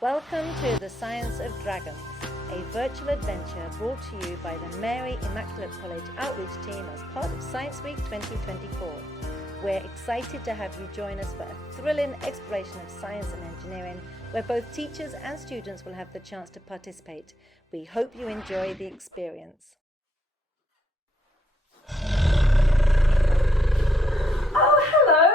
Welcome to The Science of Dragons, a virtual adventure brought to you by the Mary Immaculate College Outreach Team as part of Science Week 2024. We're excited to have you join us for a thrilling exploration of science and engineering, where both teachers and students will have the chance to participate. We hope you enjoy the experience. Oh, hello!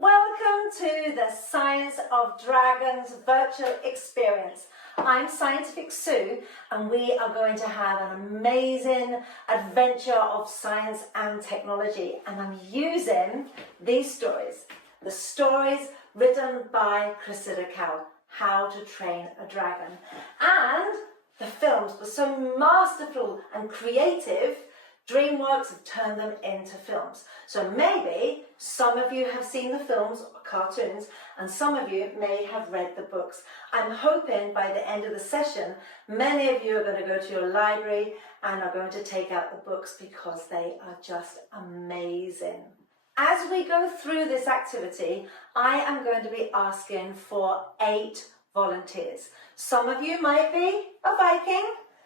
Welcome to the Science of Dragons virtual experience. I'm Scientific Sue, and we are going to have an amazing adventure of science and technology. And I'm using these stories, the stories written by Cressida Cowell, How to Train a Dragon. And the films were so masterful and creative, DreamWorks have turned them into films. So maybe some of you have seen the films or cartoons, and some of you may have read the books. I'm hoping by the end of the session, many of you are going to go to your library and are going to take out the books because they are just amazing. As we go through this activity, I am going to be asking for 8 volunteers. Some of you might be a Viking,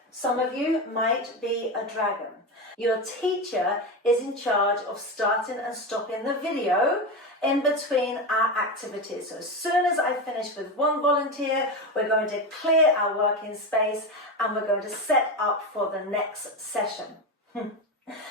some of you might be a dragon. Your teacher is in charge of starting and stopping the video in between our activities. So as soon as I finish with one volunteer, we're going to clear our working space and we're going to set up for the next session.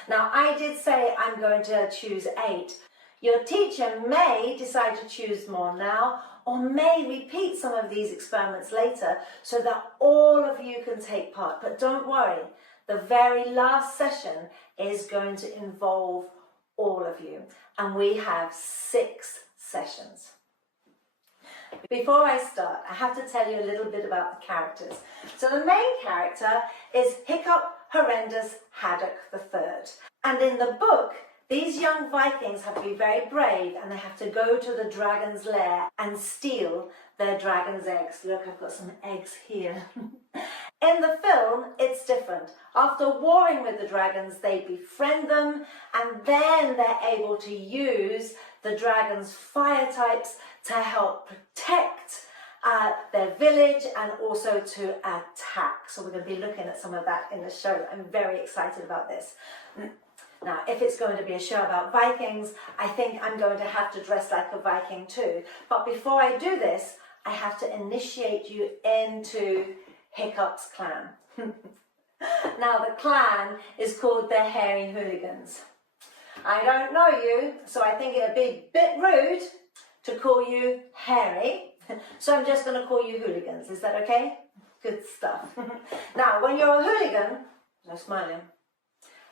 Now, I did say I'm going to choose 8. Your teacher may decide to choose more now, or may repeat some of these experiments later so that all of you can take part. But don't worry, the very last session is going to involve all of you, and we have 6 sessions. Before I start, I have to tell you a little bit about the characters. So the main character is Hiccup Horrendous Haddock III. And in the book, these young Vikings have to be very brave, and they have to go to the dragon's lair and steal their dragon's eggs. Look, I've got some eggs here. In the film, it's different. After warring with the dragons, they befriend them, and then they're able to use the dragon's fire types to help protect their village and also to attack. So we're going to be looking at some of that in the show. I'm very excited about this. Now, if it's going to be a show about Vikings, I think I'm going to have to dress like a Viking too. But before I do this, I have to initiate you into Hiccup's clan. Now, the clan is called the Hairy Hooligans. I don't know you, so I think it would be a bit rude to call you Hairy. So I'm just going to call you Hooligans. Is that okay? Good stuff. Now, when you're a hooligan, no smiling,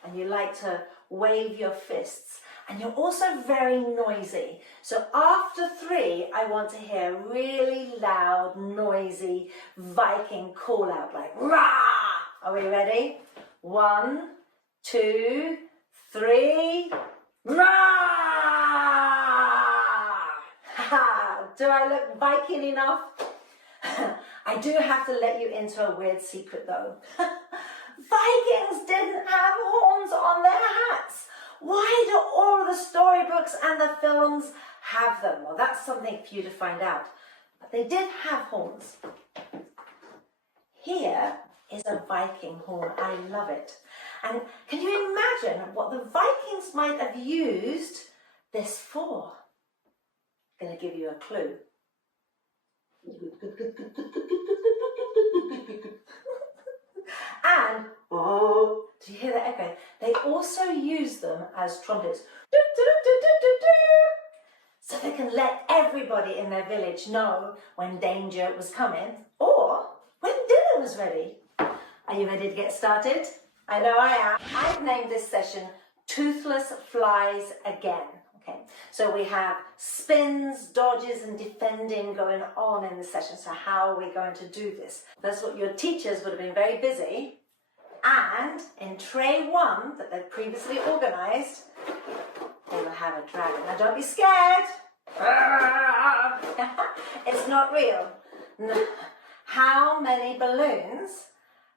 and you like to wave your fists, and you're also very noisy. So after 3, I want to hear a really loud, noisy Viking call out like rah! Are we ready? 1, 2, 3, rah! Do I look Viking enough? I do have to let you into a weird secret though. Vikings didn't have horns on their hats. Why do all the storybooks and the films have them? Well, that's something for you to find out. But they did have horns. Here is a Viking horn. I love it. And can you imagine what the Vikings might have used this for? I'm going to give you a clue. And, oh, do you hear that echo? They also use them as trumpets. So they can let everybody in their village know when danger was coming or when dinner was ready. Are you ready to get started? I know I am. I've named this session Toothless Flies Again. Okay, so we have spins, dodges and defending going on in the session. So how are we going to do this? That's what your teachers would have been very busy. And in tray 1 that they've previously organised, they will have a dragon. Now don't be scared. It's not real. How many balloons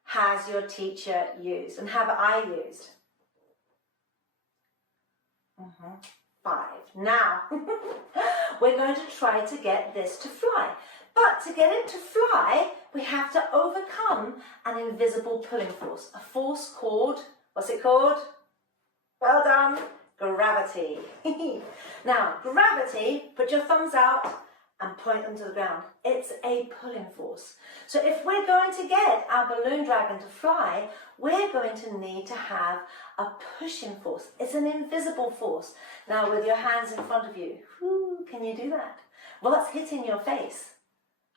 has your teacher used? And have I used? 5. Now, we're going to try to get this to fly. But to get it to fly, we have to overcome an invisible pulling force. A force called, what's it called? Well done, gravity. Now, gravity, put your thumbs out and point them to the ground. It's a pulling force. So if we're going to get our balloon dragon to fly, we're going to need to have a pushing force. It's an invisible force. Now with your hands in front of you, can you do that? What's hitting your face?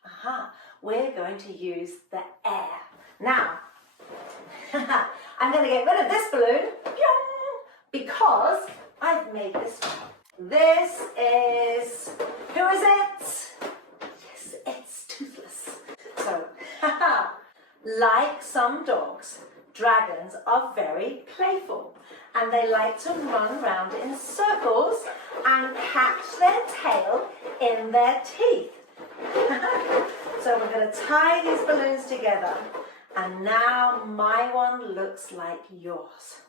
Aha, we're going to use the air. Now, I'm going to get rid of this balloon because I've made this one. This is, who is it? Yes, it's Toothless. So, like some dogs, dragons are very playful and they like to run around in circles and catch their tail in their teeth. So we're going to tie these balloons together and now my one looks like yours.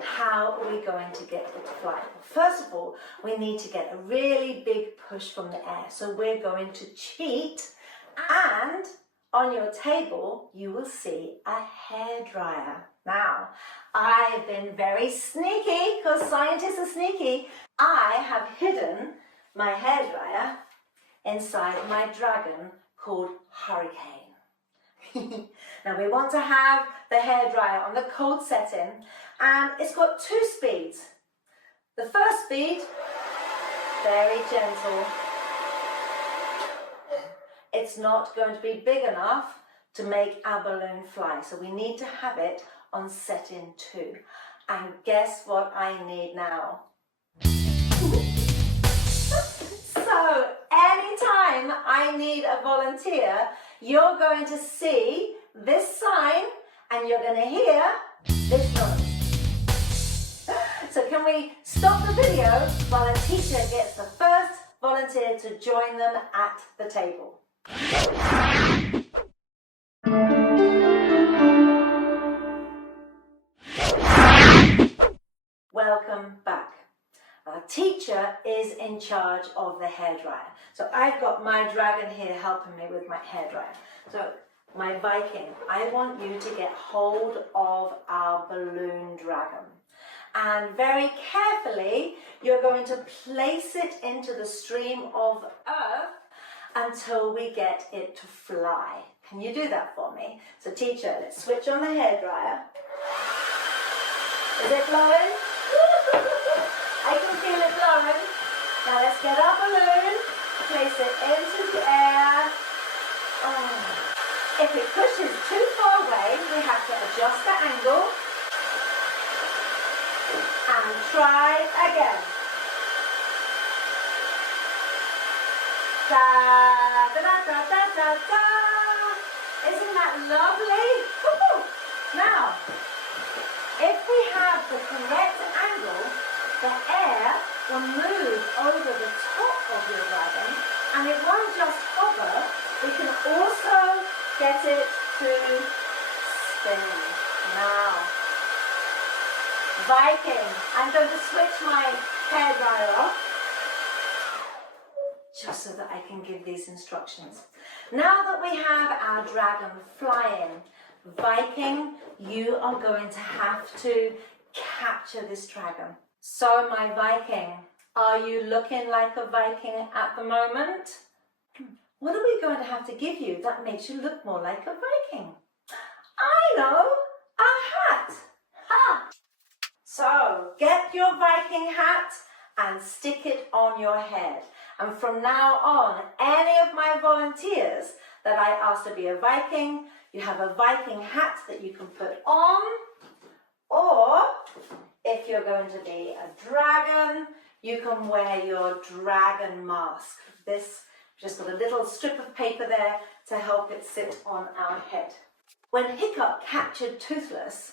How are we going to get it to fly? Well, first of all, we need to get a really big push from the air. So we're going to cheat, and on your table, you will see a hairdryer. Now, I've been very sneaky, because scientists are sneaky. I have hidden my hairdryer inside my dragon called Hurricane. Now we want to have the hairdryer on the cold setting, and it's got 2 speeds. The first speed, very gentle. It's not going to be big enough to make our balloon fly, so we need to have it on setting 2. And guess what I need now? So anytime I need a volunteer, you're going to see this sign and you're going to hear this noise. So can we stop the video while a teacher gets the first volunteer to join them at the table? Welcome back. Our teacher is in charge of the hairdryer. So I've got my dragon here helping me with my hairdryer. So my Viking, I want you to get hold of our balloon dragon. And very carefully, you're going to place it into the stream of earth until we get it to fly. Can you do that for me? So teacher, let's switch on the hairdryer. Is it blowing? I can feel it blowing. Now let's get our balloon, place it into the air. If it pushes too far away, we have to adjust the angle and try again. Da da da da da da da. Isn't that lovely? Now, if we have the correct angle, the air will move over the top of your dragon, and it won't just hover, we can also get it to spin. Now, Viking, I'm going to switch my hairdryer off, just so that I can give these instructions. Now that we have our dragon flying, Viking, you are going to have to capture this dragon. So my Viking, are you looking like a Viking at the moment? What are we going to have to give you that makes you look more like a Viking? I know, a hat. Ha! So get your Viking hat and stick it on your head. And from now on, any of my volunteers that I ask to be a Viking, you have a Viking hat that you can put on, or if you're going to be a dragon, you can wear your dragon mask. This just got a little strip of paper there to help it sit on our head. When Hiccup captured Toothless,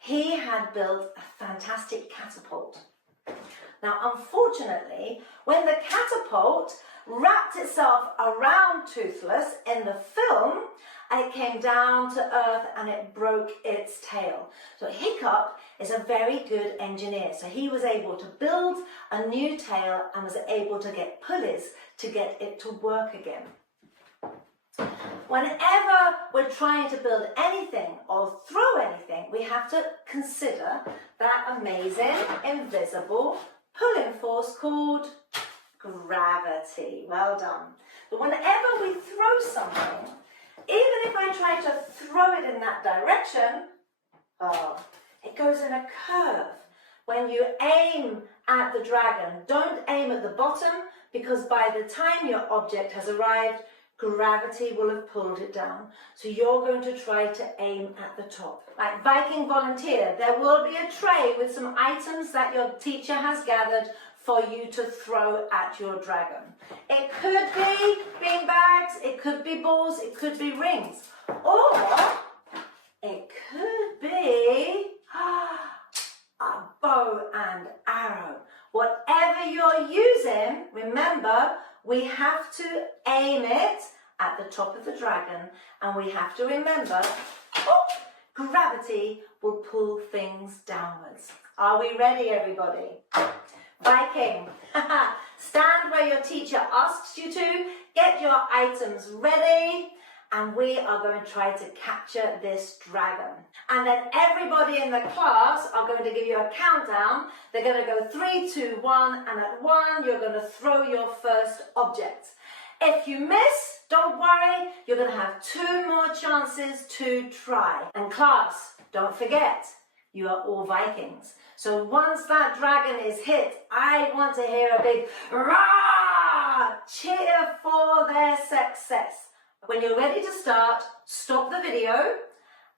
he had built a fantastic catapult. Now, unfortunately, when the catapult wrapped itself around Toothless in the film, and it came down to earth and it broke its tail. So Hiccup is a very good engineer. So he was able to build a new tail and was able to get pulleys to get it to work again. Whenever we're trying to build anything or throw anything, we have to consider that amazing, invisible pulling force called gravity. Well done. But whenever we throw something, even if I try to throw it in that direction, it goes in a curve. When you aim at the dragon, don't aim at the bottom, because by the time your object has arrived, gravity will have pulled it down. So you're going to try to aim at the top. Like Viking volunteer, there will be a tray with some items that your teacher has gathered for you to throw at your dragon. It could be bean bags, it could be balls, it could be rings, or it could be a bow and arrow. Whatever you're using, remember, we have to aim it at the top of the dragon, and we have to remember, gravity will pull things downwards. Are we ready, everybody? Viking, stand where your teacher asks you to, get your items ready, and we are going to try to capture this dragon. And then everybody in the class are going to give you a countdown. They're going to go 3, 2, 1, and at 1 you're going to throw your first object. If you miss, don't worry, you're going to have 2 more chances to try. And class, don't forget, you are all Vikings. So once that dragon is hit, I want to hear a big rah! Cheer for their success. When you're ready to start, stop the video,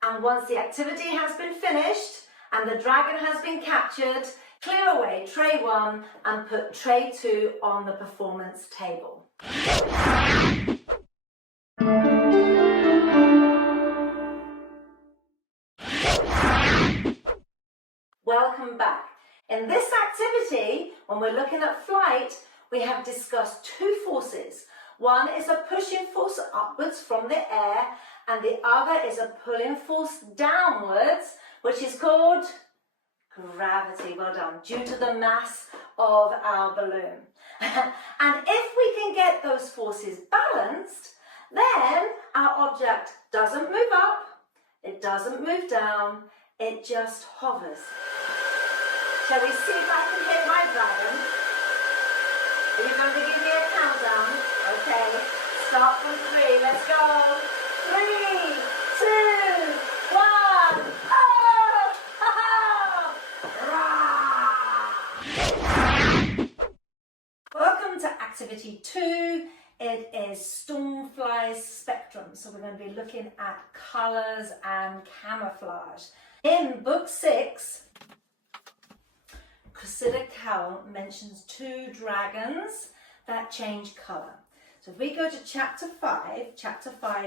and once the activity has been finished and the dragon has been captured, clear away tray 1 and put tray 2 on the performance table. Welcome back. In this activity, when we're looking at flight, we have discussed 2 forces. One is a pushing force upwards from the air, and the other is a pulling force downwards, which is called gravity. Well done, due to the mass of our balloon. And if we can get those forces balanced, then our object doesn't move up, it doesn't move down, it just hovers. Shall we see if I can hit my dragon? Are you going to give me a countdown? Okay, start from 3, let's go. 3, 2, 1, oh! Ha-ha! Welcome to activity 2. It is Stormfly's spectrum. So we're going to be looking at colours and camouflage. In book 6, Cressida Cowell mentions 2 dragons that change colour. So if we go to chapter 5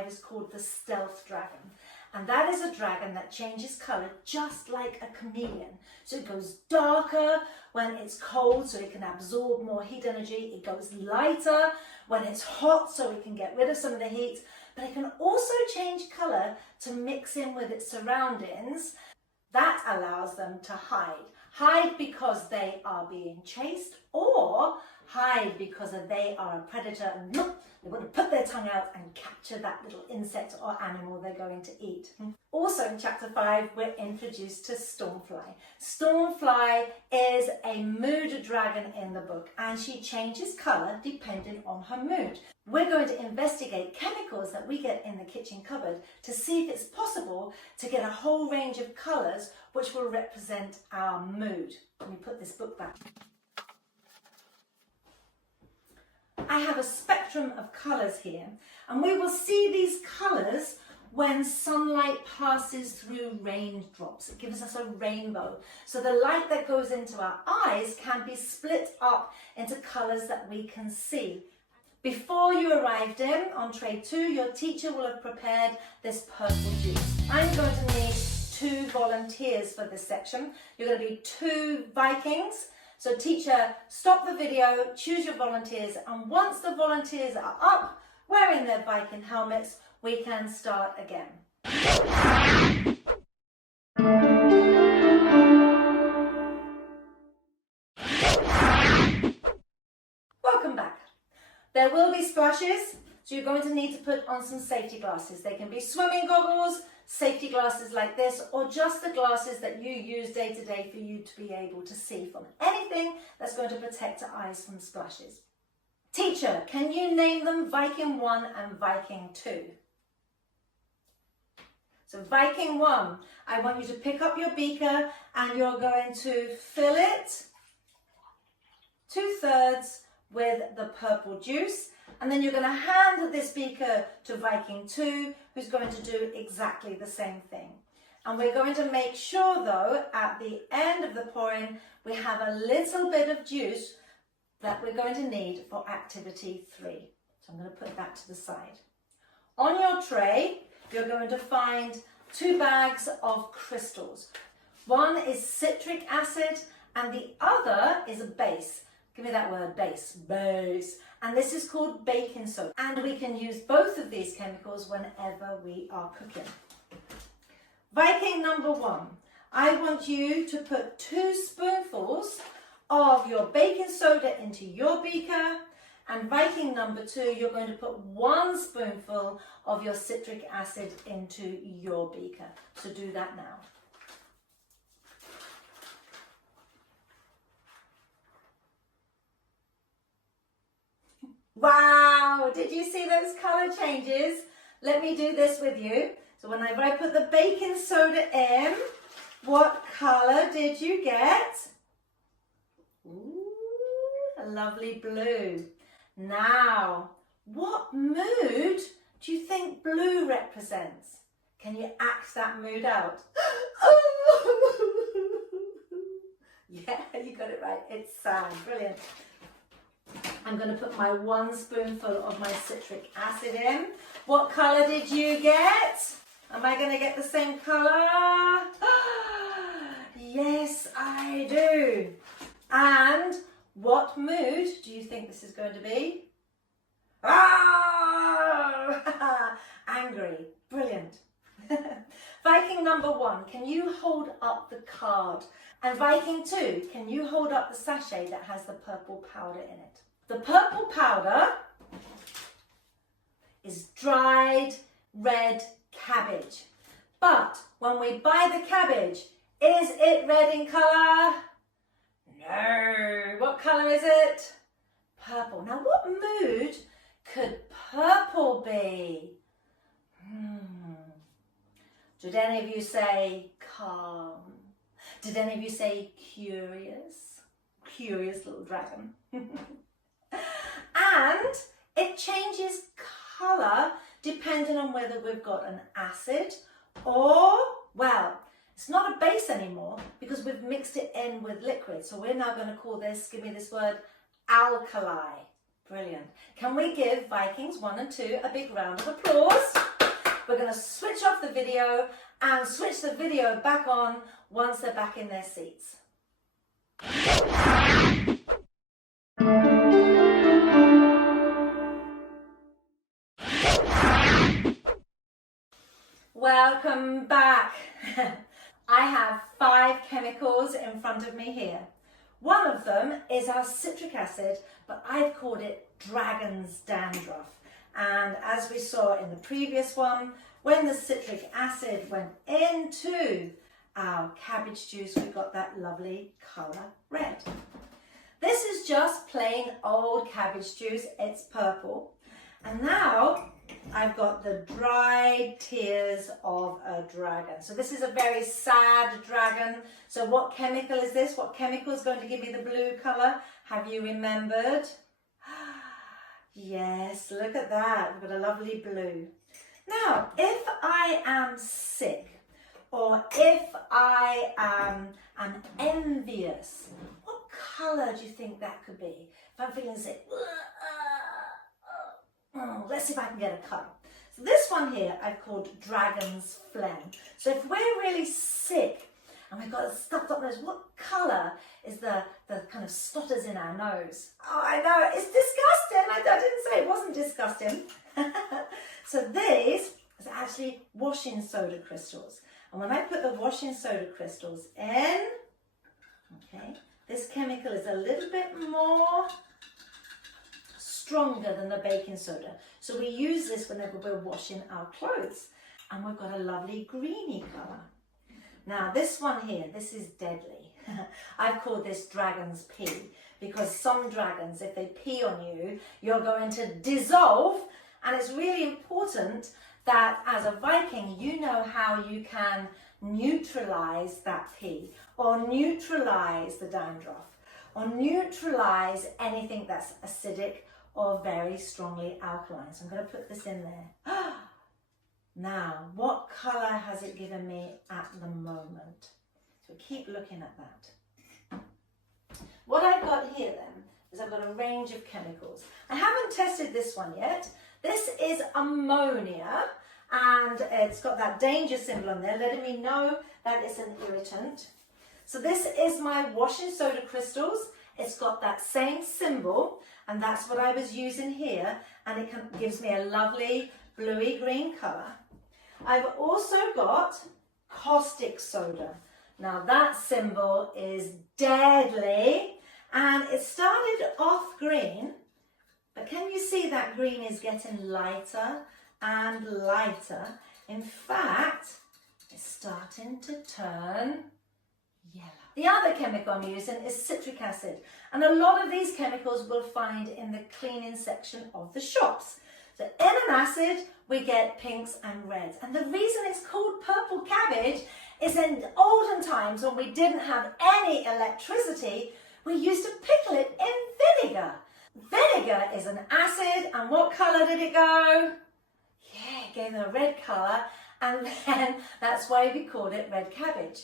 is called the Stealth Dragon. And that is a dragon that changes colour just like a chameleon. So it goes darker when it's cold so it can absorb more heat energy. It goes lighter when it's hot so it can get rid of some of the heat. But it can also change colour to mix in with its surroundings. That allows them to hide. Hide because they are being chased, or hide because they are a predator and they want to put their tongue out and capture that little insect or animal they're going to eat. Also in chapter 5, we're introduced to Stormfly. Stormfly is a mood dragon in the book, and she changes colour depending on her mood. We're going to investigate chemicals that we get in the kitchen cupboard to see if it's possible to get a whole range of colours which will represent our mood. Let me put this book back. I have a spectrum of colours here, and we will see these colours when sunlight passes through raindrops. It gives us a rainbow. So the light that goes into our eyes can be split up into colours that we can see. Before you arrived in on tray 2, your teacher will have prepared this purple juice. I'm going to need 2 volunteers for this section. You're going to be 2 Vikings. So teacher, stop the video, choose your volunteers, and once the volunteers are up, wearing their Viking helmets, we can start again. Welcome back. There will be splashes, So you're going to need to put on some safety glasses. They can be swimming goggles, safety glasses like this, or just the glasses that you use day to day for you to be able to see from anything that's going to protect your eyes from splashes. Teacher, can you name them Viking 1 and Viking 2? So Viking 1, I want you to pick up your beaker and you're going to fill it 2/3 with the purple juice, and then you're going to hand this beaker to Viking 2, who's going to do exactly the same thing. And we're going to make sure though, at the end of the pouring, we have a little bit of juice that we're going to need for activity 3. So I'm going to put that to the side. On your tray, you're going to find 2 bags of crystals. One is citric acid and the other is a base. Give me that word, base. Base. And this is called baking soda. And we can use both of these chemicals whenever we are cooking. Viking number 1, I want you to put 2 spoonfuls of your baking soda into your beaker, and Viking number 2, you're going to put 1 spoonful of your citric acid into your beaker. So do that now. Wow, did you see those color changes? Let me do this with you. So whenever I put the baking soda in, what color did you get? Ooh, a lovely blue. Now, what mood do you think blue represents? Can you act that mood out? Yeah, you got it right. It's sad. Brilliant. I'm going to put my 1 spoonful of my citric acid in. What colour did you get? Am I going to get the same colour? Yes, I do. And what mood do you think this is going to be? Ah! Angry. Brilliant. Viking number 1, can you hold up the card? And Viking 2, can you hold up the sachet that has the purple powder in it? The purple powder is dried red cabbage. But when we buy the cabbage, is it red in colour? No. What colour is it? Purple. Now what mood could purple be? Did any of you say calm? Did any of you say curious? Curious little dragon. And it changes colour depending on whether we've got an acid or, well, it's not a base anymore because we've mixed it in with liquid. So we're now going to call this, give me this word, alkali. Brilliant. Can we give Vikings 1 and 2 a big round of applause? We're going to switch off the video and switch the video back on once they're back in their seats. Welcome back. I have 5 chemicals in front of me here. One of them is our citric acid, but I've called it dragon's dandruff. And as we saw in the previous one, when the citric acid went into our cabbage juice, we got that lovely colour red. This is just plain old cabbage juice, it's purple. And now I've got the dried tears of a dragon. So this is a very sad dragon. So what chemical is this? What chemical is going to give me the blue colour? Have you remembered? Yes, look at that. We've got a lovely blue. Now, if I am sick or if I am envious, what colour do you think that could be? If I'm feeling sick, let's see if I can get a colour. So this one here I've called dragon's phlegm. So if we're really sick and we've got stuffed up nose, what colour is the kind of stotters in our nose? Oh, I know, it's disgusting. I didn't say it wasn't disgusting. So these is actually washing soda crystals. And when I put the washing soda crystals in, okay, this chemical is a little bit more stronger than the baking soda. So we use this whenever we're washing our clothes. And we've got a lovely greeny colour. Now this one here, this is deadly. I've called this dragon's pee, because some dragons, if they pee on you, you're going to dissolve. And it's really important that as a Viking, you know how you can neutralize that pee, or neutralize the dandruff, or neutralize anything that's acidic or very strongly alkaline. So I'm going to put this in there. Now, what colour has it given me at the moment? So keep looking at that. What I've got here then is I've got a range of chemicals. I haven't tested this one yet. This is ammonia, and it's got that danger symbol on there letting me know that it's an irritant. So this is my washing soda crystals. It's got that same symbol, and that's what I was using here, and it gives me a lovely bluey green colour. I've also got caustic soda. Now that symbol is deadly, and it started off green, but can you see that green is getting lighter and lighter? In fact, it's starting to turn yellow. The other chemical I'm using is citric acid, and a lot of these chemicals we'll find in the cleaning section of the shops. So in an acid, we get pinks and reds. And the reason it's called purple cabbage is in olden times, when we didn't have any electricity, we used to pickle it in vinegar. Vinegar is an acid, and what colour did it go? Yeah, it gave it a red colour, and then that's why we called it red cabbage.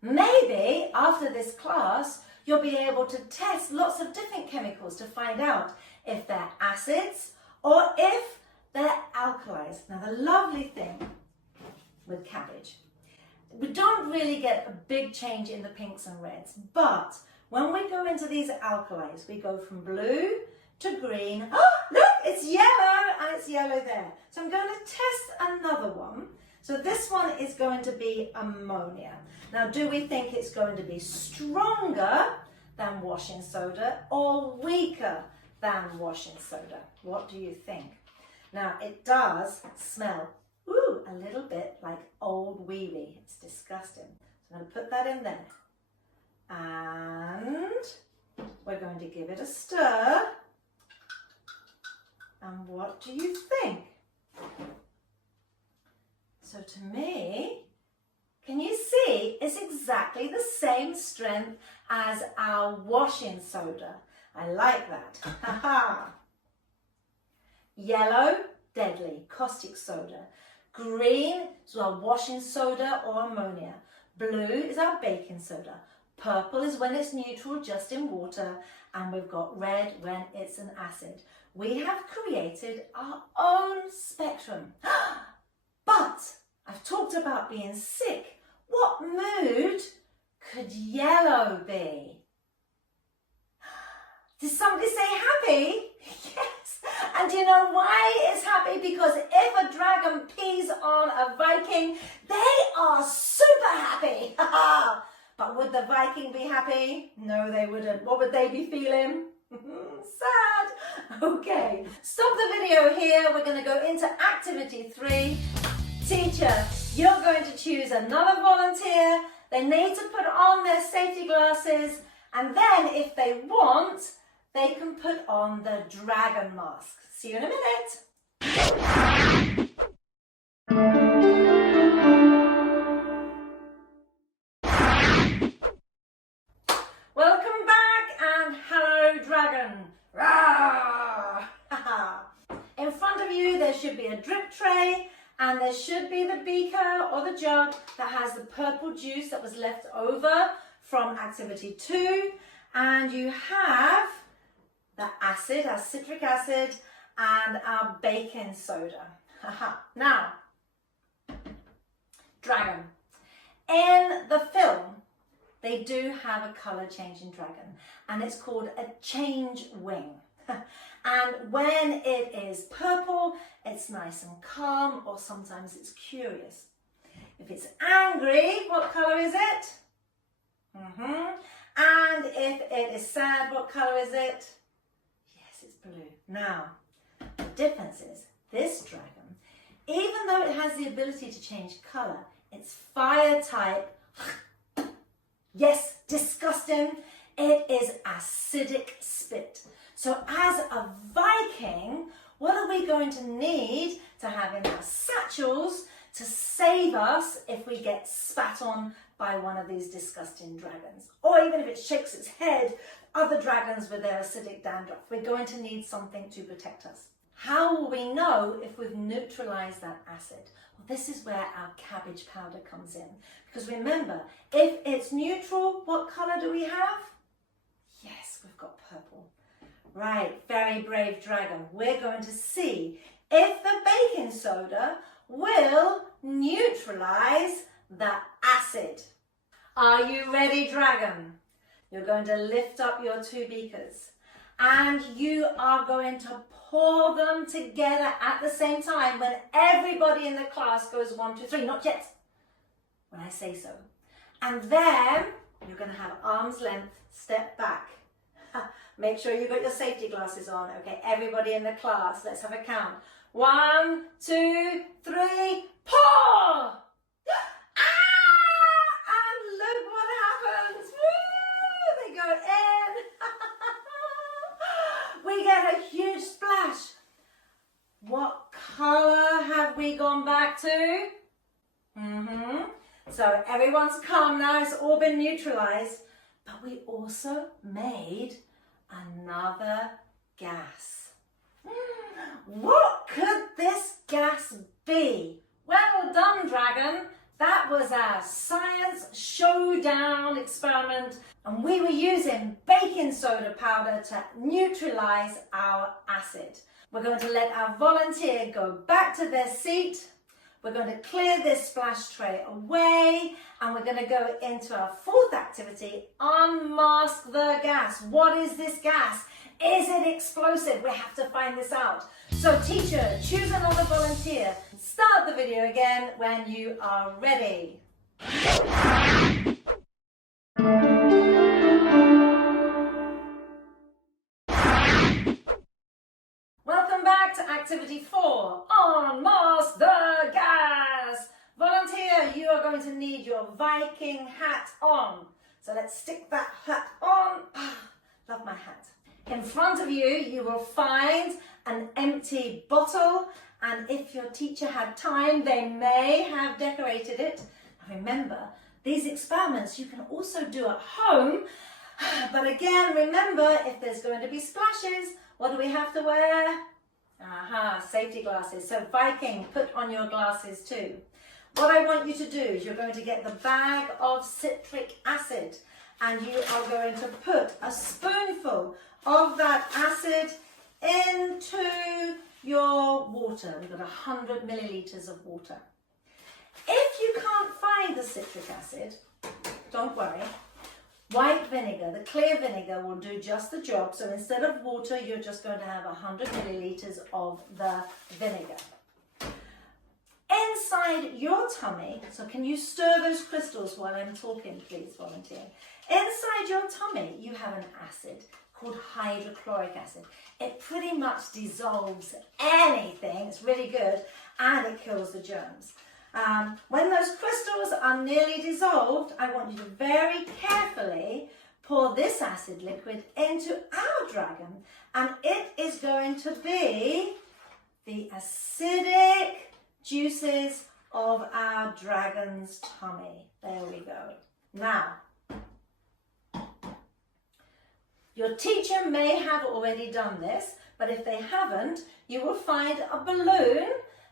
Maybe after this class, you'll be able to test lots of different chemicals to find out if they're acids or if they're alkalis. Now the lovely thing with cabbage, we don't really get a big change in the pinks and reds, but when we go into these alkalis, we go from blue to green. Oh, look, it's yellow, and it's yellow there. So I'm going to test another one. So this one is going to be ammonia. Now, do we think it's going to be stronger than washing soda or weaker than washing soda? What do you think? Now, it does smell, a little bit like old wee wee. It's disgusting. So I'm going to put that in there. And we're going to give it a stir. And what do you think? So to me, can you see it's exactly the same strength as our washing soda? I like that. Haha. Yellow, deadly, caustic soda. Green is our washing soda or ammonia. Blue is our baking soda. Purple is when it's neutral, just in water. And we've got red when it's an acid. We have created our own spectrum. But I've talked about being sick. What mood could yellow be? Did somebody say happy? Yes. And do you know why it's happy? Because if a dragon pees on a Viking, they are super happy. But would the Viking be happy? No, they wouldn't. What would they be feeling? Sad. Okay, stop the video here. We're going to go into activity 3. Teacher, you're going to choose another volunteer. They need to put on their safety glasses, and then if they want, they can put on the dragon mask. See you in a minute. Welcome back, and hello dragon. Rawr! In front of you there should be a drip tray, and there should be the beaker or the jug that has the purple juice that was left over from activity 2. And you have the acid, our citric acid, and our baking soda. Now, dragon. In the film, they do have a colour changing dragon, and it's called a change wing. And when it is purple, it's nice and calm, or sometimes it's curious. If it's angry, what colour is it? And if it is sad, what colour is it? Yes, it's blue. Now, the difference is this dragon, even though it has the ability to change colour, it's fire type. Yes, disgusting. It is acidic spit. So as a Viking, what are we going to need to have in our satchels to save us if we get spat on by one of these disgusting dragons? Or even if it shakes its head, other dragons with their acidic dandruff, we're going to need something to protect us. How will we know if we've neutralized that acid? Well, this is where our cabbage powder comes in. Because remember, if it's neutral, what color do we have? Yes, we've got purple. Right, very brave dragon. We're going to see if the baking soda will neutralize the acid. Are you ready, dragon? You're going to lift up your 2 beakers and you are going to pour them together at the same time when everybody in the class goes 1, 2, 3, not yet, when I say so. And then you're going to have arm's length, step back. Make sure you've got your safety glasses on. Okay, everybody in the class, let's have a count. 1, 2, 3, pour! And look what happens. Woo! They go in. We get a huge splash. What color have we gone back to? So everyone's calm now, it's all been neutralized. But we also made another gas. What could this gas be? Well done, dragon. That was our science showdown experiment, and we were using baking soda powder to neutralize our acid. We're going to let our volunteer go back to their seat. We're going to clear this splash tray away, and we're going to go into our 4th activity, unmask the gas. What is this gas? Is it explosive? We have to find this out. So teacher, choose another volunteer. Start the video again when you are ready. Welcome back to activity 4, unmask the gas. Volunteer, you are going to need your Viking hat on. So let's stick that hat on. Love my hat. In front of you, you will find an empty bottle, and if your teacher had time, they may have decorated it. Now remember, these experiments you can also do at home, but again, remember, if there's going to be splashes, what do we have to wear? Safety glasses. So Viking, put on your glasses too. What I want you to do is you're going to get the bag of citric acid, and you are going to put a spoonful of that acid into your water. We've got 100 milliliters of water. If you can't find the citric acid, don't worry. White vinegar, the clear vinegar, will do just the job. So instead of water, you're just going to have 100 milliliters of the vinegar. Inside your tummy, so can you stir those crystals while I'm talking, please, volunteer? Inside your tummy, you have an acid called hydrochloric acid. It pretty much dissolves anything, it's really good, and it kills the germs. When those crystals are nearly dissolved, I want you to very carefully pour this acid liquid into our dragon, and it is going to be the acidic juices of our dragon's tummy. There we go. Now, your teacher may have already done this, but if they haven't, you will find a balloon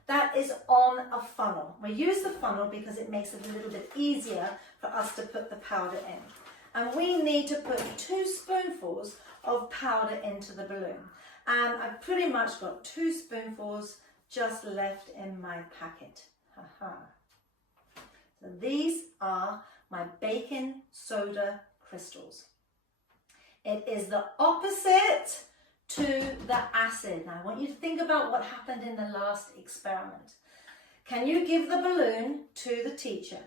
that is on a funnel. We use the funnel because it makes it a little bit easier for us to put the powder in. And we need to put 2 spoonfuls of powder into the balloon. And I've pretty much got 2 spoonfuls just left in my packet. So these are my baking soda crystals. It is the opposite to the acid. Now I want you to think about what happened in the last experiment. Can you give the balloon to the teacher?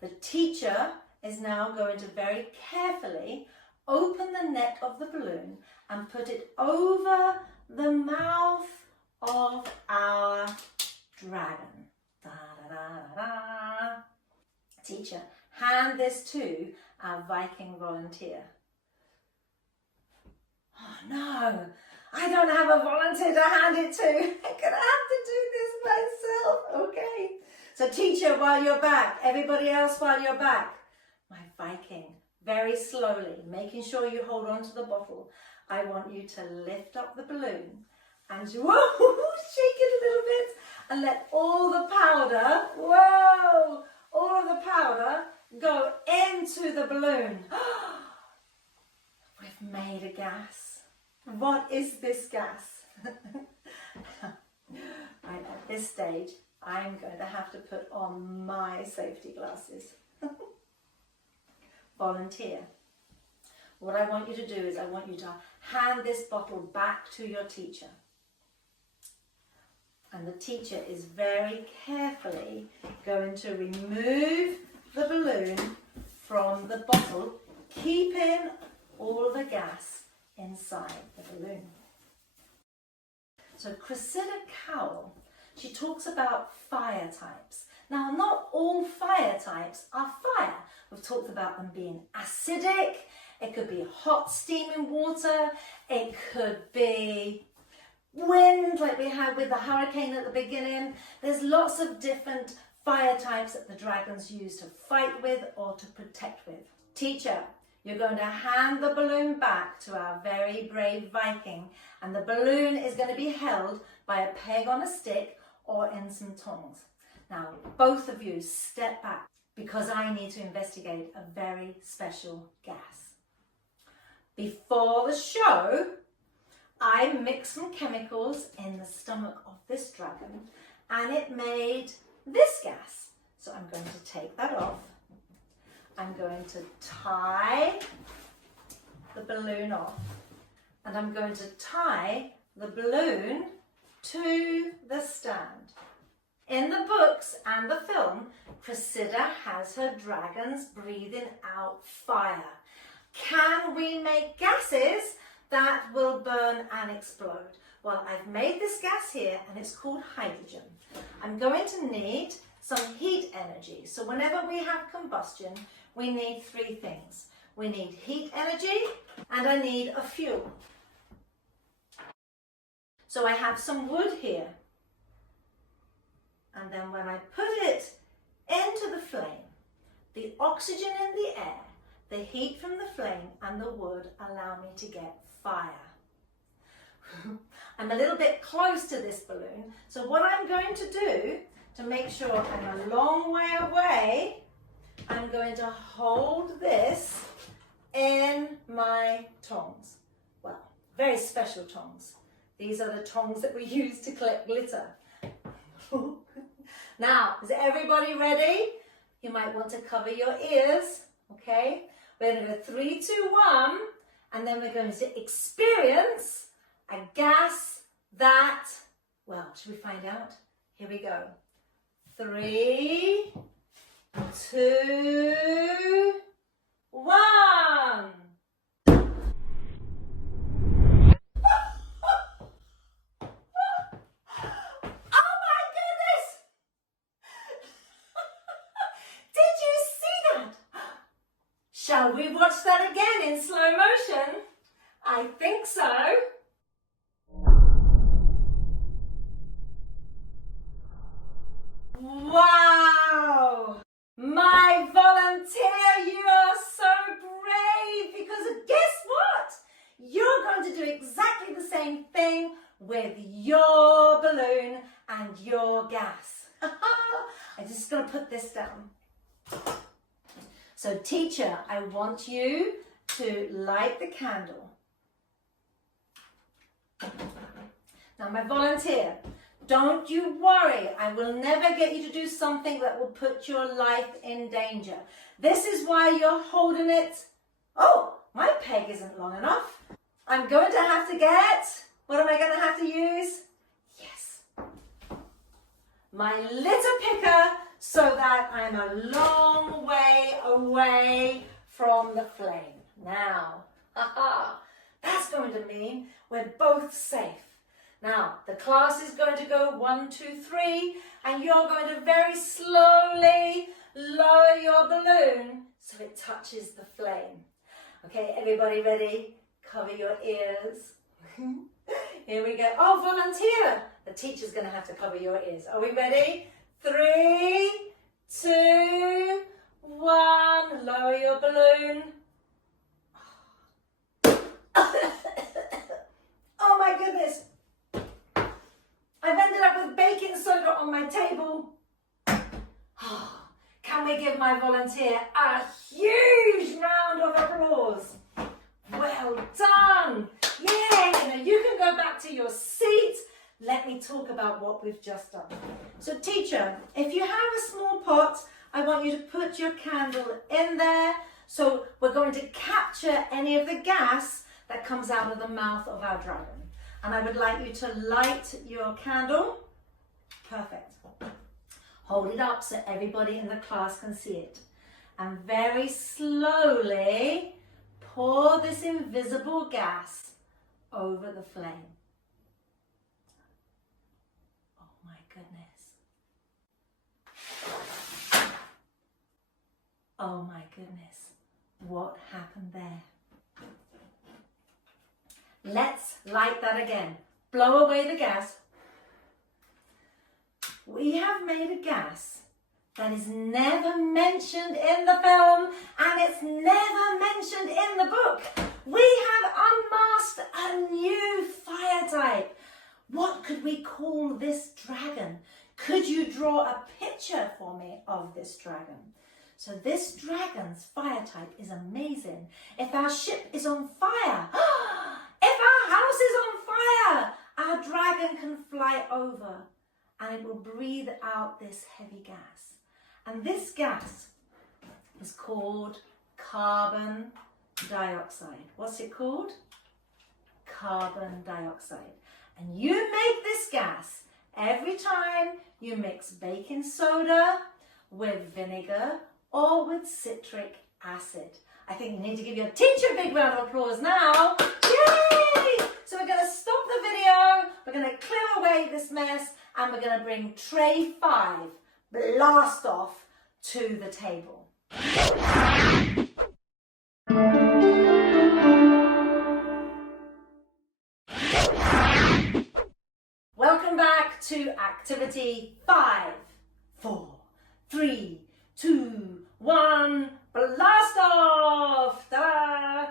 The teacher is now going to very carefully open the neck of the balloon and put it over the mouth of our dragon. Da, da, da, da. Teacher, hand this to our Viking volunteer. Oh no, I don't have a volunteer to hand it to. I'm going to have to do this myself. Okay. So teacher, while you're back, everybody else while you're back, my Viking, very slowly, making sure you hold on to the bottle. I want you to lift up the balloon and whoa, shake it a little bit and let all the powder, whoa, all of the powder go into the balloon. We've made a gas. What is this gas? Right, at this stage, I'm going to have to put on my safety glasses. Volunteer. What I want you to do is I want you to hand this bottle back to your teacher. And the teacher is very carefully going to remove the balloon from the bottle, keeping all the gas inside the balloon. So Cressida Cowell, she talks about fire types. Now, not all fire types are fire. We've talked about them being acidic. It could be hot steaming water. It could be wind, like we had with the hurricane at the beginning. There's lots of different fire types that the dragons use to fight with or to protect with. Teacher, you're going to hand the balloon back to our very brave Viking, and the balloon is going to be held by a peg on a stick or in some tongs. Now, both of you step back because I need to investigate a very special gas. Before the show, I mixed some chemicals in the stomach of this dragon and it made this gas. So I'm going to take that off. I'm going to tie the balloon off and I'm going to tie the balloon to the stand. In the books and the film, Cressida has her dragons breathing out fire. Can we make gases that will burn and explode? Well, I've made this gas here and it's called hydrogen. I'm going to need some heat energy. So whenever we have combustion, we need three things. We need heat energy and I need a fuel. So I have some wood here. And then when I put it into the flame, the oxygen in the air, the heat from the flame and the wood allow me to get fire. I'm a little bit close to this balloon, so what I'm going to do to make sure I'm a long way away, I'm going to hold this in my tongs. Well, very special tongs. These are the tongs that we use to collect glitter. Now, is everybody ready? You might want to cover your ears, okay? We're going to go 3, 2, 1, and then we're going to experience a gas that, well, should we find out? Here we go. 3, 2, 1. Shall we watch that again in slow motion? I think so. Wow! My volunteer, you are so brave because guess what? You're going to do exactly the same thing with your balloon and your gas. I'm just going to put this down. So teacher, I want you to light the candle. Now my volunteer, don't you worry. I will never get you to do something that will put your life in danger. This is why you're holding it. Oh, my peg isn't long enough. I'm going to have to get, what am I going to have to use? Yes, my litter picker, so that I'm a long way away from the flame. Now, That's going to mean we're both safe. Now, the class is going to go 1, 2, 3, and you're going to very slowly lower your balloon so it touches the flame. Okay, everybody ready? Cover your ears. Here we go. Oh, volunteer. The teacher's going to have to cover your ears. Are we ready? 3, 2, 1. Lower your balloon. Oh my goodness. I've ended up with baking soda on my table. Can we give my volunteer a huge round of applause? Well done. Yay. Now you can go back to your seat. Let me talk about what we've just done. So teacher, if you have a small pot, I want you to put your candle in there. So we're going to capture any of the gas that comes out of the mouth of our dragon. And I would like you to light your candle. Perfect. Hold it up so everybody in the class can see it. And very slowly pour this invisible gas over the flame. Oh my goodness. Oh my goodness. What happened there? Let's light that again. Blow away the gas. We have made a gas that is never mentioned in the film and it's never mentioned in the book. We have unmasked a new fire type. What could we call this dragon? Could you draw a picture for me of this dragon? So this dragon's fire type is amazing. If our ship is on fire, if our house is on fire, our dragon can fly over and it will breathe out this heavy gas. And this gas is called carbon dioxide. What's it called? Carbon dioxide. And you make this gas every time you mix baking soda with vinegar or with citric acid. I think you need to give your teacher a big round of applause now. Yay! So we're going to stop the video, we're going to clear away this mess, and we're going to bring tray 5, blast off, to the table. Welcome back to activity 5, 4, 3, 2, 1, blast off! Ta-da!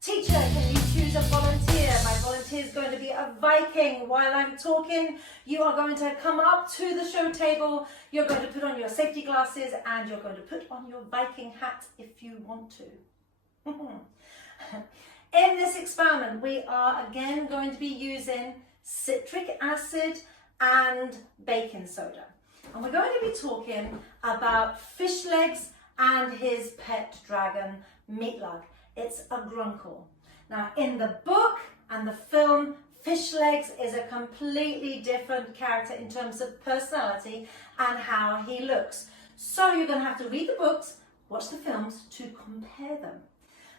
Teacher, can you choose a volunteer? My volunteer is going to be a Viking. While I'm talking, you are going to come up to the show table. You're going to put on your safety glasses and you're going to put on your Viking hat if you want to. In this experiment, we are again going to be using citric acid and baking soda. And we're going to be talking about fish legs and his pet dragon, Meatlug. It's a grunkle. Now, in the book and the film, Fish Legs is a completely different character in terms of personality and how he looks. So you're going to have to read the books, watch the films to compare them.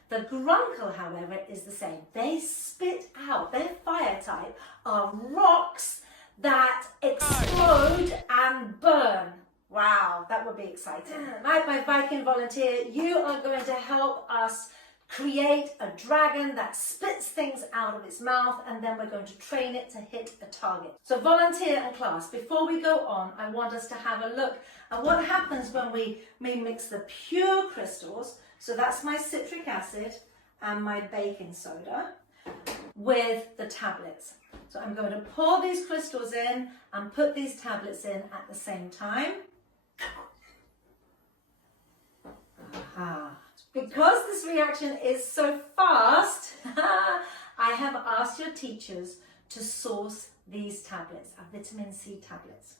The grunkle, however, is the same. They spit out, their fire type are rocks that explode and burn. Wow, that would be exciting. My Viking volunteer, you are going to help us create a dragon that spits things out of its mouth, and then we're going to train it to hit a target. So volunteer and class, before we go on, I want us to have a look at what happens when we mix the pure crystals, so that's my citric acid and my baking soda, with the tablets. So I'm going to pour these crystals in and put these tablets in at the same time. Aha. Because this reaction is so fast, I have asked your teachers to source these tablets, our vitamin C tablets.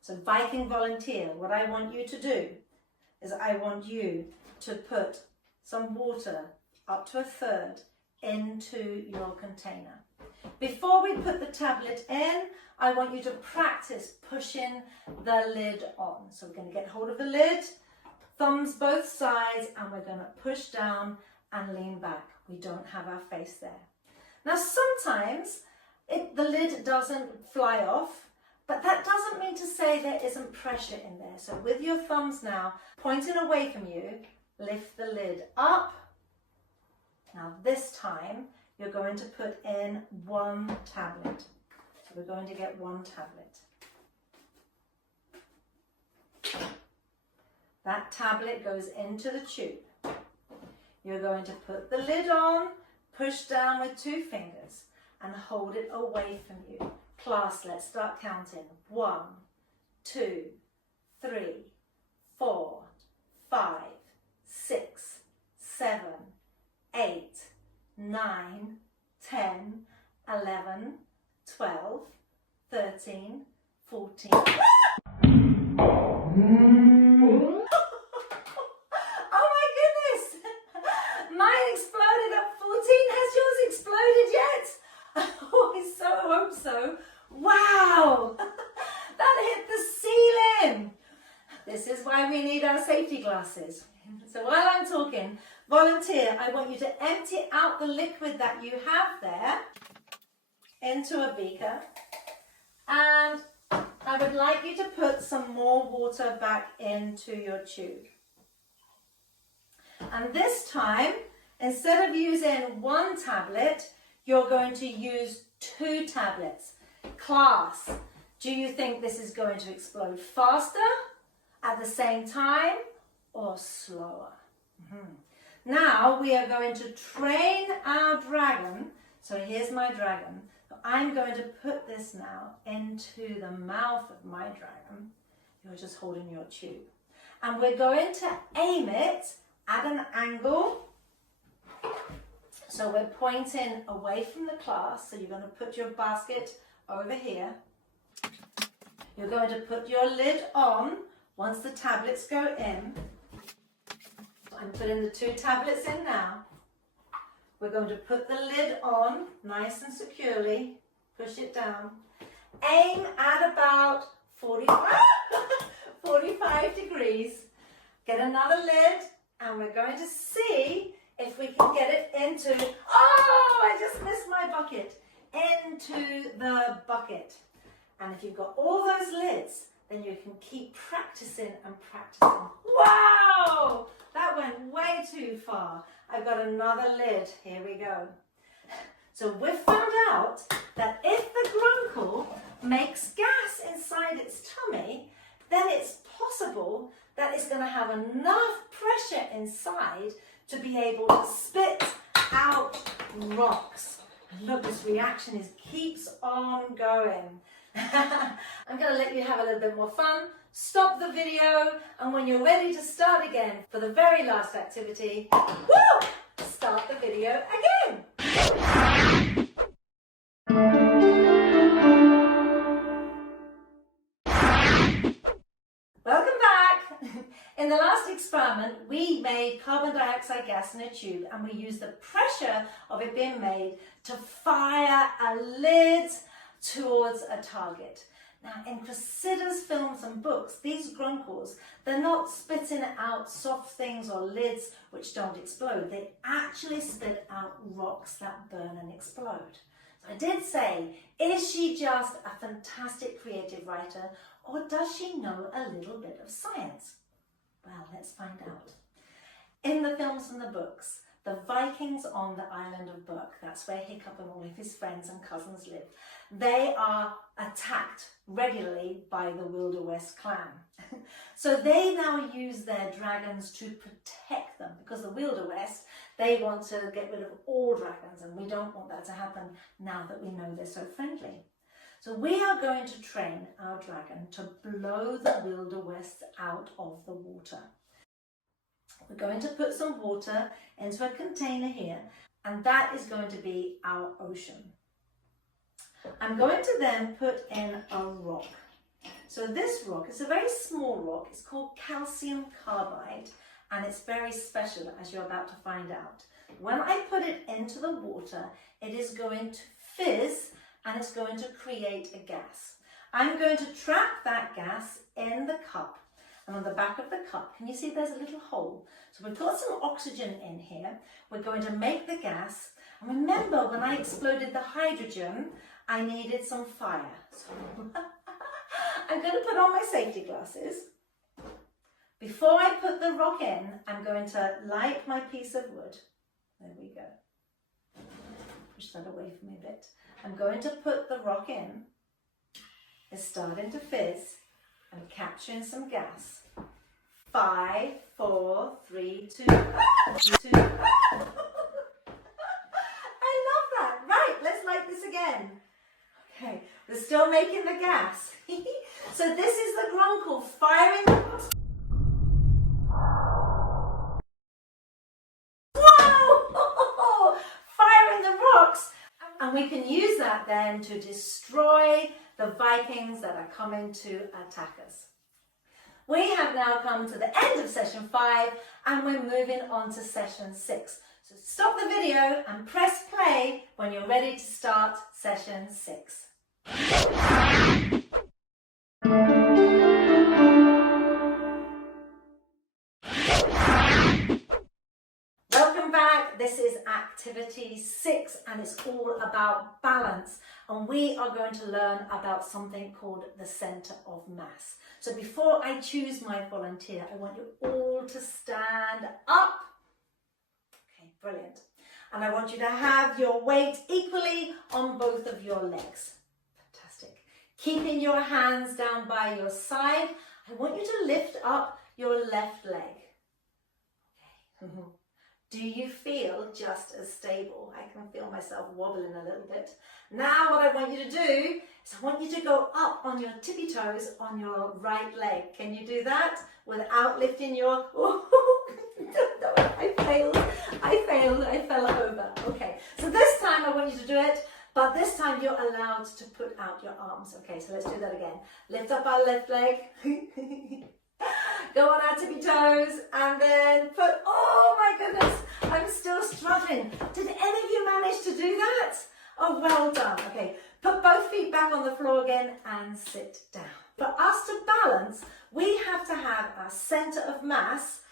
So Viking volunteer, what I want you to do is I want you to put some water, up to 1/3, into your container. Before we put the tablet in, I want you to practice pushing the lid on. So we're going to get hold of the lid, thumbs both sides, and we're going to push down and lean back. We don't have our face there. Now sometimes the lid doesn't fly off, but that doesn't mean to say there isn't pressure in there. So with your thumbs now pointing away from you, lift the lid up. Now this time you're going to put in one tablet. So we're going to get one tablet. That tablet goes into the tube. You're going to put the lid on, push down with 2 fingers and hold it away from you. Class, let's start counting. 1, 2, 3, 4, 5, 6, 7, 8, 9, 10, 11, 12, 13, 14. Oh my goodness! Mine exploded at 14. Has yours exploded yet? Oh, I so hope so. Wow! That hit the ceiling. This is why we need our safety glasses. So while I'm talking, volunteer, I want you to empty out the liquid that you have there into a beaker, and I would like you to put some more water back into your tube. And this time, instead of using 1 tablet, you're going to use 2 tablets. Class, do you think this is going to explode faster, at the same time, or slower? Now we are going to train our dragon. So here's my dragon. I'm going to put this now into the mouth of my dragon. You're just holding your tube. And we're going to aim it at an angle. So we're pointing away from the class. So you're going to put your basket over here. You're going to put your lid on once the tablets go in. I'm putting the 2 tablets in now. We're going to put the lid on nice and securely. Push it down. Aim at about 45 degrees. Get another lid, and we're going to see if we can get it into, oh, I just missed my bucket, into the bucket. And if you've got all those lids, then you can keep practicing and practicing. Wow, that went way too far. I've got another lid. Here we go. So we've found out that if the grunkle makes gas inside its tummy, then it's possible that it's going to have enough pressure inside to be able to spit out rocks. And look, this reaction keeps on going. I'm going to let you have a little bit more fun. Stop the video, and when you're ready to start again for the very last activity, woo, start the video again. Welcome back. In the last experiment, we made carbon dioxide gas in a tube, and we used the pressure of it being made to fire a lid towards a target. Now, in Cressida's films and books, these grunkles, they're not spitting out soft things or lids which don't explode. They actually spit out rocks that burn and explode. So I did say, is she just a fantastic creative writer, or does she know a little bit of science? Well, let's find out. In the films and the books, the Vikings on the island of Berk, that's where Hiccup and all of his friends and cousins live, they are attacked regularly by the Wilder West clan. So they now use their dragons to protect them, because the Wilder West, they want to get rid of all dragons, and we don't want that to happen now that we know they're so friendly. So we are going to train our dragon to blow the Wilder West out of the water. We're going to put some water into a container here, and that is going to be our ocean. I'm going to then put in a rock. So this rock is a very small rock. It's called calcium carbide, and it's very special, as you're about to find out. When I put it into the water, it is going to fizz, and it's going to create a gas. I'm going to trap that gas in the cup, And on the back of the cup, can you see there's a little hole? So we've got some oxygen in here. We're going to make the gas. And remember, when I exploded the hydrogen, I needed some fire. So I'm going to put on my safety glasses. Before I put the rock in, I'm going to light my piece of wood. There we go. Push that away from me a bit. I'm going to put the rock in. It's starting to fizz. I'm capturing some gas. 5, 4, 3, 2, 2. I love that. Right, let's light this again. Okay, we're still making the gas. So this is the ground called firing the rocks. Wow! Firing the rocks. And we can use that then to destroy the Vikings that are coming to attack us. We have now come to the end of session 5 and we're moving on to session 6. So stop the video and press play when you're ready to start session 6. Welcome back. This is activity 6 and it's all about balance. And we are going to learn about something called the center of mass. So before I choose my volunteer, I want you all to stand up. Okay, brilliant. And I want you to have your weight equally on both of your legs. Fantastic. Keeping your hands down by your side, I want you to lift up your left leg. Okay. Do you feel just as stable? I can feel myself wobbling a little bit. Now what I want you to do is I want you to go up on your tippy toes on your right leg. Can you do that without lifting your... No, I fell over. Okay, so this time I want you to do it, but this time you're allowed to put out your arms. Okay, so let's do that again. Lift up our left leg. Go on our tippy toes and then put, oh my goodness, I'm still struggling. Did any of you manage to do that? Oh, well done. Okay, put both feet back on the floor again and sit down. For us to balance, we have to have our center of mass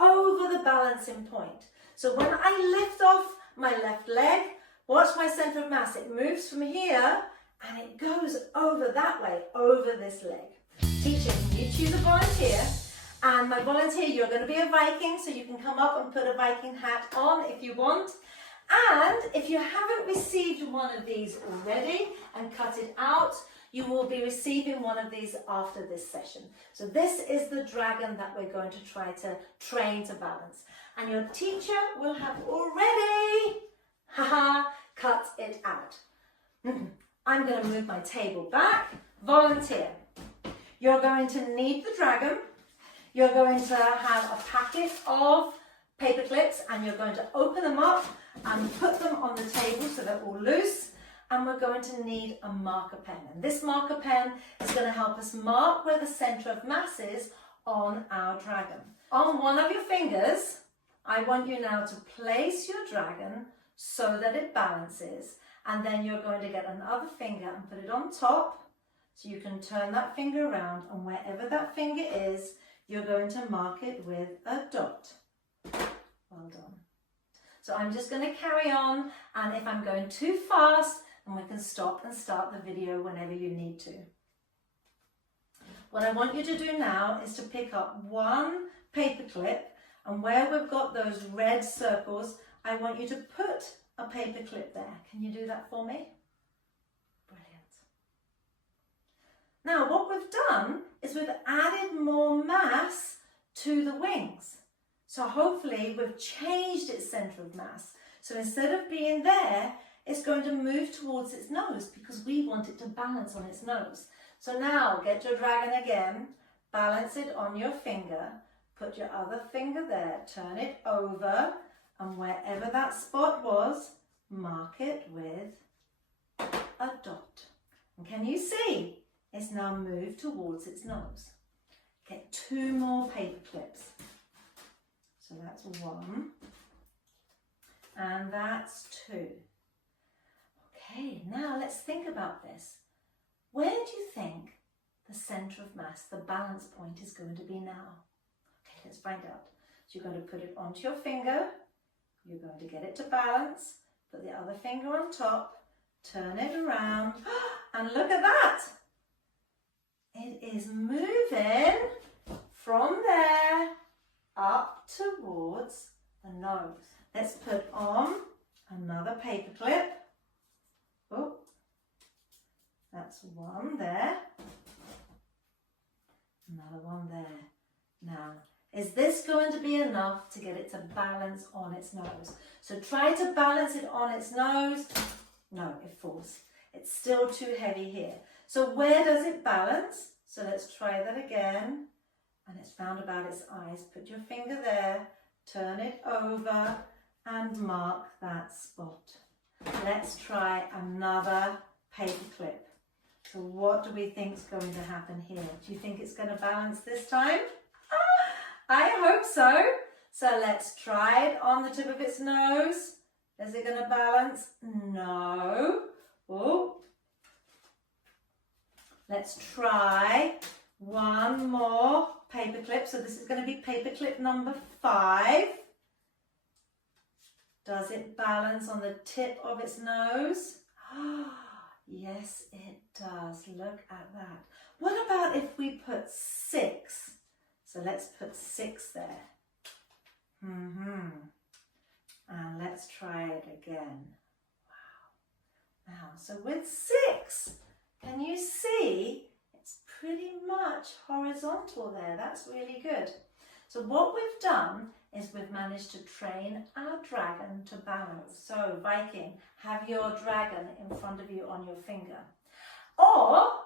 over the balancing point. So when I lift off my left leg, watch my center of mass. It moves from here and it goes over that way, over this leg. Teacher, you choose a volunteer. And my volunteer, you're going to be a Viking, so you can come up and put a Viking hat on if you want. And if you haven't received one of these already and cut it out, you will be receiving one of these after this session. So this is the dragon that we're going to try to train to balance. And your teacher will have already, cut it out. I'm going to move my table back. Volunteer. You're going to need the dragon. You're going to have a packet of paper clips and you're going to open them up and put them on the table so they're all loose. And we're going to need a marker pen. And this marker pen is going to help us mark where the center of mass is on our dragon. On one of your fingers, I want you now to place your dragon so that it balances. And then you're going to get another finger and put it on top so you can turn that finger around, and wherever that finger is, you're going to mark it with a dot. Well done. So I'm just going to carry on, and if I'm going too fast, then we can stop and start the video whenever you need to. What I want you to do now is to pick up one paper clip, and where we've got those red circles, I want you to put a paper clip there. Can you do that for me? Brilliant. Now what we've done is we've added more mass to the wings. So hopefully we've changed its center of mass. So instead of being there, it's going to move towards its nose because we want it to balance on its nose. So now get your dragon again, balance it on your finger, put your other finger there, turn it over, and wherever that spot was, mark it with a dot. And can you see? It's now moved towards its nose. Get 2 more paper clips. So that's 1, and that's 2. Okay, now let's think about this. Where do you think the center of mass, the balance point is going to be now? Okay, let's find out. So you're going to put it onto your finger. You're going to get it to balance. Put the other finger on top. Turn it around. And look at that. It is moving from there up towards the nose. Let's put on another paper clip. Oh, that's one there. Another one there. Now, is this going to be enough to get it to balance on its nose? So try to balance it on its nose. No, it falls. It's still too heavy here. So where does it balance? So let's try that again. And it's round about its eyes. Put your finger there, turn it over and mark that spot. Let's try another paper clip. So what do we think is going to happen here? Do you think it's going to balance this time? I hope so. So let's try it on the tip of its nose. Is it going to balance? No. Oh. Let's try one more paper clip. So this is going to be paper clip number 5. Does it balance on the tip of its nose? Yes, it does. Look at that. What about if we put 6? So let's put 6 there. And let's try it again. Wow. Now, so with 6, can you see it's pretty much horizontal there? That's really good. So what we've done is we've managed to train our dragon to balance. So Viking, have your dragon in front of you on your finger. Or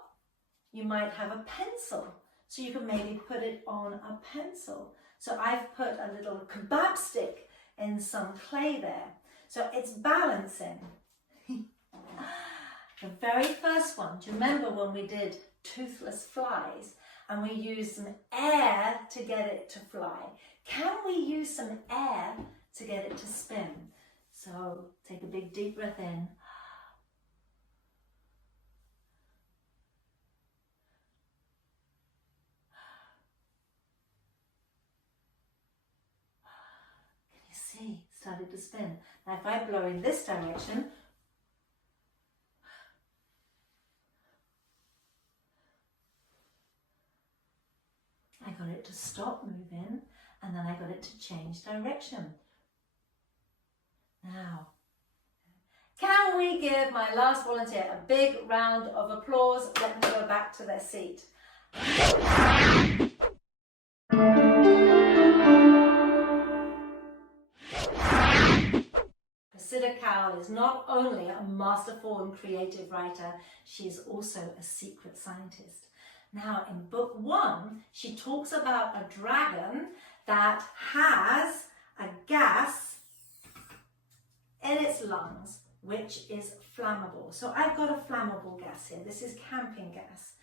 you might have a pencil. So you can maybe put it on a pencil. So I've put a little kebab stick in some clay there. So it's balancing. The very first one, do you remember when we did toothless flies and we used some air to get it to fly? Can we use some air to get it to spin? So take a big deep breath in. Can you see? It started to spin. Now if I blow in this direction, I got it to stop moving, and then I got it to change direction. Now, can we give my last volunteer a big round of applause? Let them go back to their seat. Cressida Cowell is not only a masterful and creative writer, she is also a secret scientist. Now, in book 1, she talks about a dragon that has a gas in its lungs, which is flammable. So I've got a flammable gas here. This is camping gas.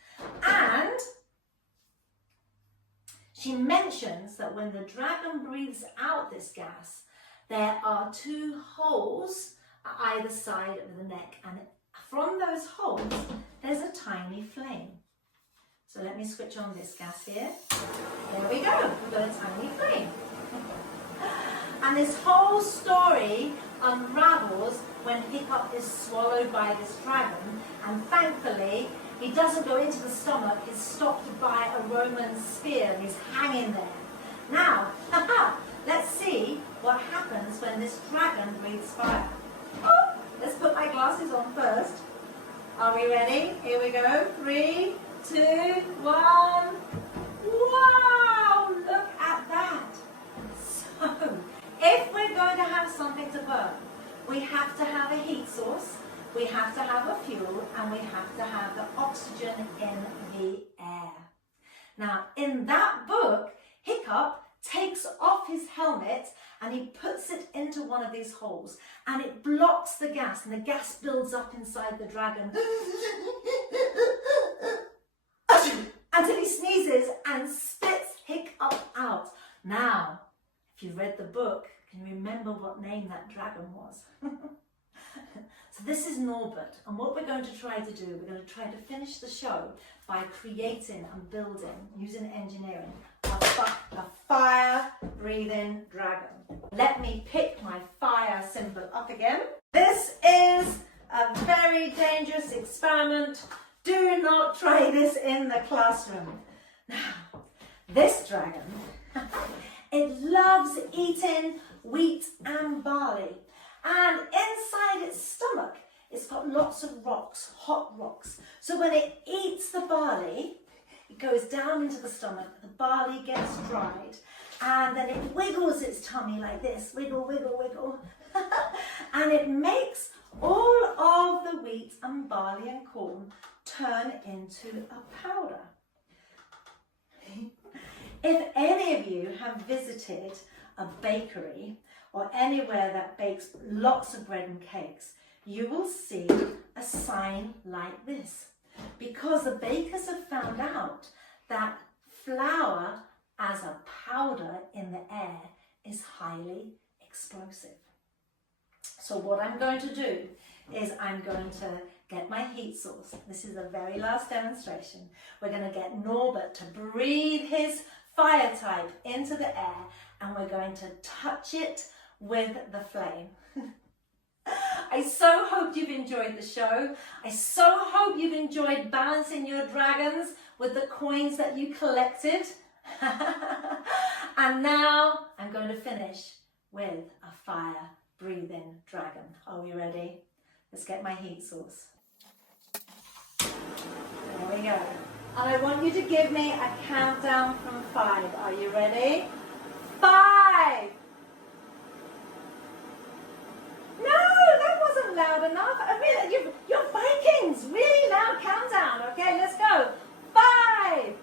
And she mentions that when the dragon breathes out this gas, there are 2 holes either side of the neck. And from those holes, there's a tiny flame. So let me switch on this gas here. There we go, we've got a tiny flame. And this whole story unravels when Hiccup is swallowed by this dragon, and thankfully he doesn't go into the stomach, he's stopped by a Roman spear and he's hanging there. Now, let's see what happens when this dragon breathes fire. Oh, let's put my glasses on first. Are we ready? Here we go. 3, 2, 1. Wow, look at that. So, if we're going to have something to burn, we have to have a heat source, we have to have a fuel, and we have to have the oxygen in the air. Now, in that book, Hiccup takes off his helmet and he puts it into one of these holes, and it blocks the gas, and the gas builds up inside the dragon until he sneezes and spits Hiccup out. Now, if you read the book, can you remember what name that dragon was? So this is Norbert, and what we're going to try to do, we're going to try to finish the show by creating and building, using engineering, a fire-breathing dragon. Let me pick my fire symbol up again. This is a very dangerous experiment. Do not try this in the classroom. Now, this dragon, it loves eating wheat and barley. And inside its stomach, it's got lots of rocks, hot rocks. So when it eats the barley, it goes down into the stomach, the barley gets dried, and then it wiggles its tummy like this, wiggle, wiggle, wiggle. And it makes all of the wheat and barley and corn turn into a powder. If any of you have visited a bakery or anywhere that bakes lots of bread and cakes, you will see a sign like this, because the bakers have found out that flour as a powder in the air is highly explosive. So what I'm going to do is I'm going to get my heat source. This is the very last demonstration. We're going to get Norbert to breathe his fire type into the air, and we're going to touch it with the flame. I so hope you've enjoyed the show. I so hope you've enjoyed balancing your dragons with the coins that you collected. And now I'm going to finish with a fire-breathing dragon. Are we ready? Let's get my heat source. There we go. And I want you to give me a countdown from 5. Are you ready? 5! No, that wasn't loud enough. I mean, your baking's really loud countdown. Okay, let's go. 5!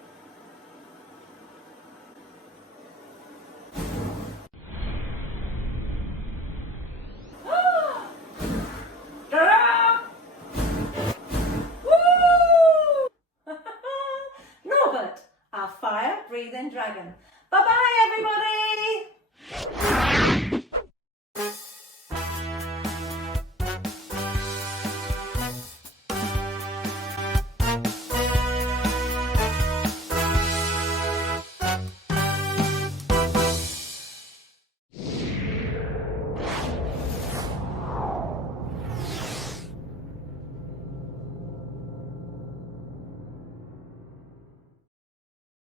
Norbert, our fire-breathing dragon. Bye-bye, everybody.